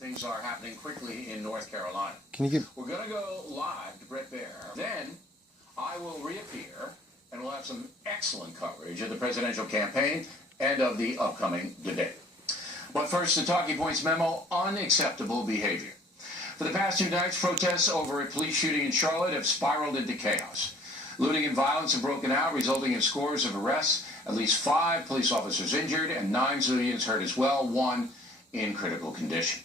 Things are happening quickly in North Carolina. We're going to go live to Brett Baer. Then I will reappear, and we'll have some excellent coverage of the presidential campaign and of the upcoming debate. But first, the talking points memo: unacceptable behavior. For the past 2 nights, protests over a police shooting in Charlotte have spiraled into chaos. Looting and violence have broken out, resulting in scores of arrests, at least 5 police officers injured, and 9 civilians hurt as well, 1 in critical condition.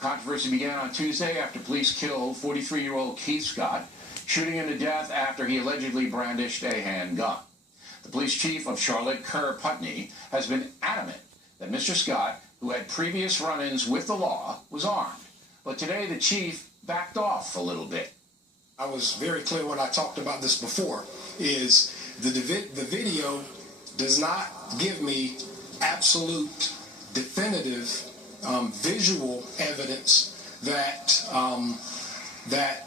Controversy began on Tuesday after police killed 43-year-old Keith Scott, shooting him to death after he allegedly brandished a handgun. The police chief of Charlotte, Kerr Putney, has been adamant that Mr. Scott, who had previous run-ins with the law, was armed. But today the chief backed off a little bit. I was very clear when I talked about this before, is the video does not give me absolute, definitive, visual evidence that that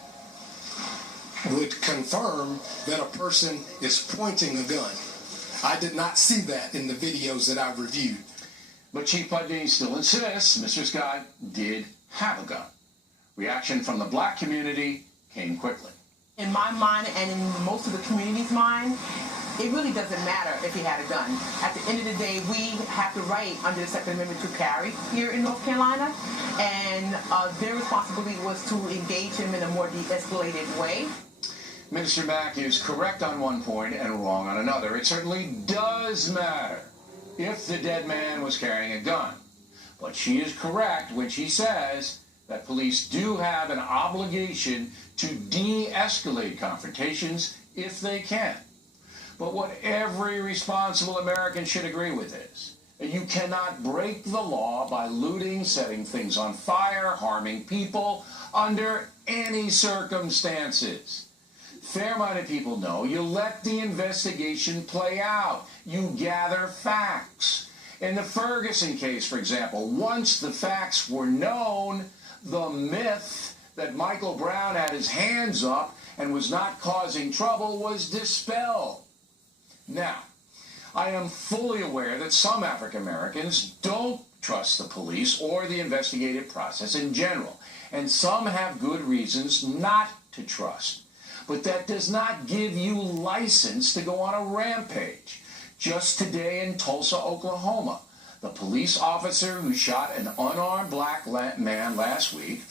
would confirm that a person is pointing a gun. I did not see that in the videos that I've reviewed. But Chief Putney still insists Mr. Scott did have a gun. Reaction from the black community came quickly. In my mind and in most of the community's mind, it really doesn't matter if he had a gun. At the end of the day, we have the right under the Second Amendment to carry here in North Carolina, and their responsibility was to engage him in a more de-escalated way. Minister Mack is correct on one point and wrong on another. It certainly does matter if the dead man was carrying a gun. But she is correct when she says that police do have an obligation to de-escalate confrontations if they can. But what every responsible American should agree with is that you cannot break the law by looting, setting things on fire, harming people under any circumstances. Fair-minded people know you let the investigation play out. You gather facts. In the Ferguson case, for example, once the facts were known, the myth that Michael Brown had his hands up and was not causing trouble was dispelled. Now, I am fully aware that some African Americans don't trust the police or the investigative process in general, and some have good reasons not to trust. But that does not give you license to go on a rampage. Just today in Tulsa, Oklahoma, the police officer who shot an unarmed black man last week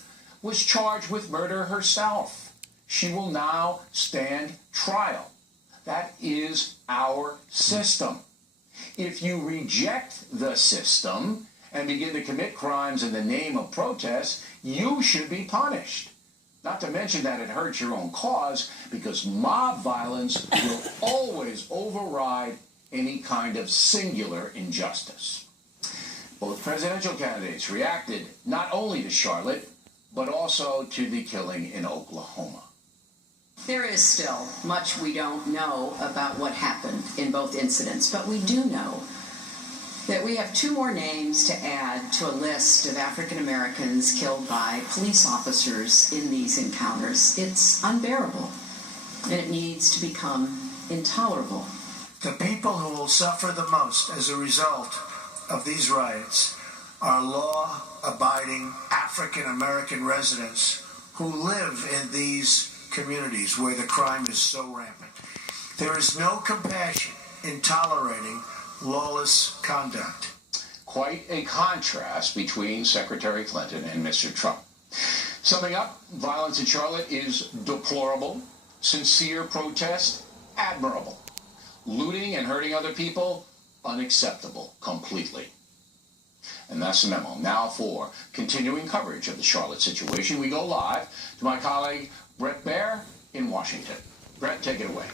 was charged with murder herself. She will now stand trial. That is our system. If you reject the system and begin to commit crimes in the name of protest, you should be punished. Not to mention that it hurts your own cause, because mob violence will always override any kind of singular injustice. Both presidential candidates reacted not only to Charlotte, but also to the killing in Oklahoma. There is still much we don't know about what happened in both incidents, but we do know that we have 2 more names to add to a list of African Americans killed by police officers in these encounters. It's unbearable, and it needs to become intolerable. The people who will suffer the most as a result of these riots are law-abiding African American residents who live in these communities where the crime is so rampant. There is no compassion in tolerating lawless conduct. Quite a contrast between Secretary Clinton and Mr. Trump. Summing up, violence in Charlotte is deplorable. Sincere protest, admirable. Looting and hurting other people, unacceptable completely. And that's the memo. Now for continuing coverage of the Charlotte situation, we go live to my colleague Brett Baer in Washington. Brett, take it away.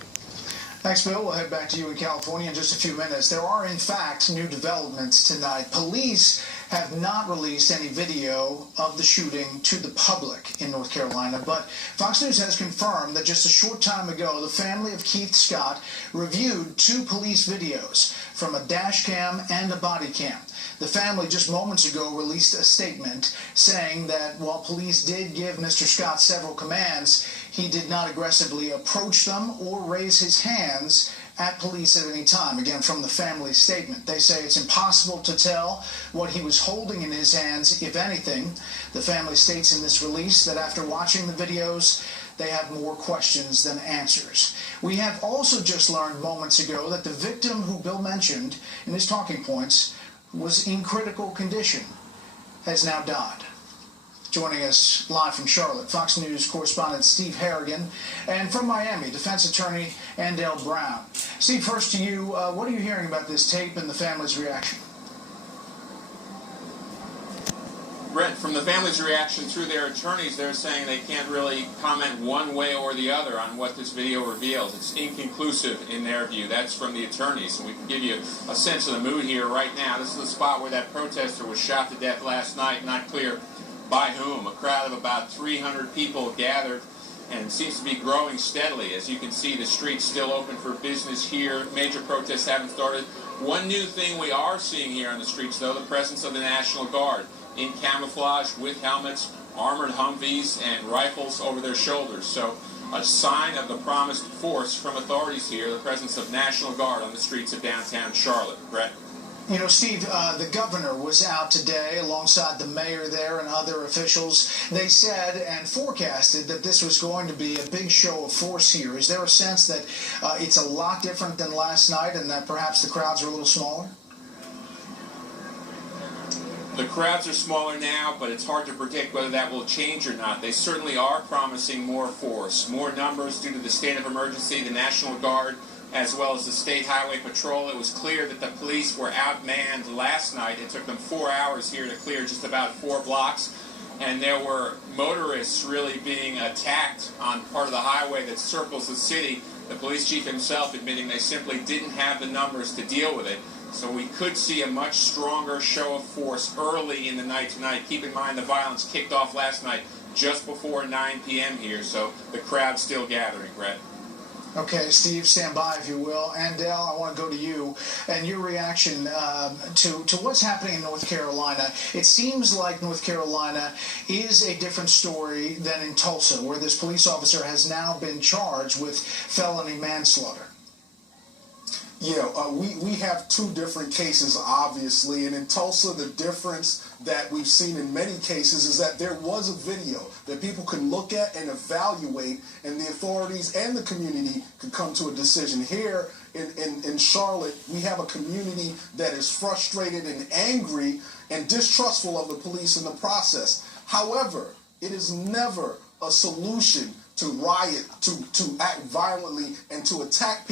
Thanks, Bill. We'll head back to you in California in just a few minutes. There are, in fact, new developments tonight. Police have not released any video of the shooting to the public in North Carolina, but Fox News has confirmed that just a short time ago, the family of Keith Scott reviewed 2 police videos from a dash cam and a body cam. The family just moments ago released a statement saying that while police did give Mr. Scott several commands, he did not aggressively approach them or raise his hands at police at any time. Again, from the family statement, they say it's impossible to tell what he was holding in his hands, if anything. The family states in this release that after watching the videos, they have more questions than answers. We have also just learned moments ago that the victim who Bill mentioned in his talking points was in critical condition, has now died. Joining us live from Charlotte, Fox News correspondent Steve Harrigan, and from Miami, defense attorney Andell Brown. Steve, first to you, what are you hearing about this tape and the family's reaction? Brett, from the family's reaction through their attorneys, they're saying they can't really comment one way or the other on what this video reveals. It's inconclusive in their view. That's from the attorneys. And we can give you a sense of the mood here right now. This is the spot where that protester was shot to death last night. Not clear by whom. A crowd of about 300 people gathered, and it seems to be growing steadily. As you can see, the street's still open for business here. Major protests haven't started. One new thing we are seeing here on the streets, though, the presence of the National Guard in camouflage with helmets, armored Humvees, and rifles over their shoulders. So a sign of the promised force from authorities here, the presence of National Guard on the streets of downtown Charlotte. Brett? You know, Steve, the governor was out today alongside the mayor there and other officials. They said and forecasted that this was going to be a big show of force here. Is there a sense that it's a lot different than last night and that perhaps the crowds are a little smaller? The crowds are smaller now, but it's hard to predict whether that will change or not. They certainly are promising more force, more numbers due to the state of emergency, the National Guard, as well as the State Highway Patrol. It was clear that the police were outmanned last night. It took them 4 hours here to clear just about 4 blocks. And there were motorists really being attacked on part of the highway that circles the city. The police chief himself admitting they simply didn't have the numbers to deal with it. So we could see a much stronger show of force early in the night tonight. Keep in mind the violence kicked off last night just before 9 p.m. here, so the crowd's still gathering, Brett. Okay, Steve, stand by if you will. Andell, I want to go to you and your reaction to what's happening in North Carolina. It seems like North Carolina is a different story than in Tulsa, where this police officer has now been charged with felony manslaughter. Yeah, we have 2 different cases, obviously, and in Tulsa, the difference that we've seen in many cases is that there was a video that people can look at and evaluate, and the authorities and the community could come to a decision. Here in Charlotte, we have a community that is frustrated and angry and distrustful of the police in the process. However, it is never a solution to riot, to act violently, and to attack people.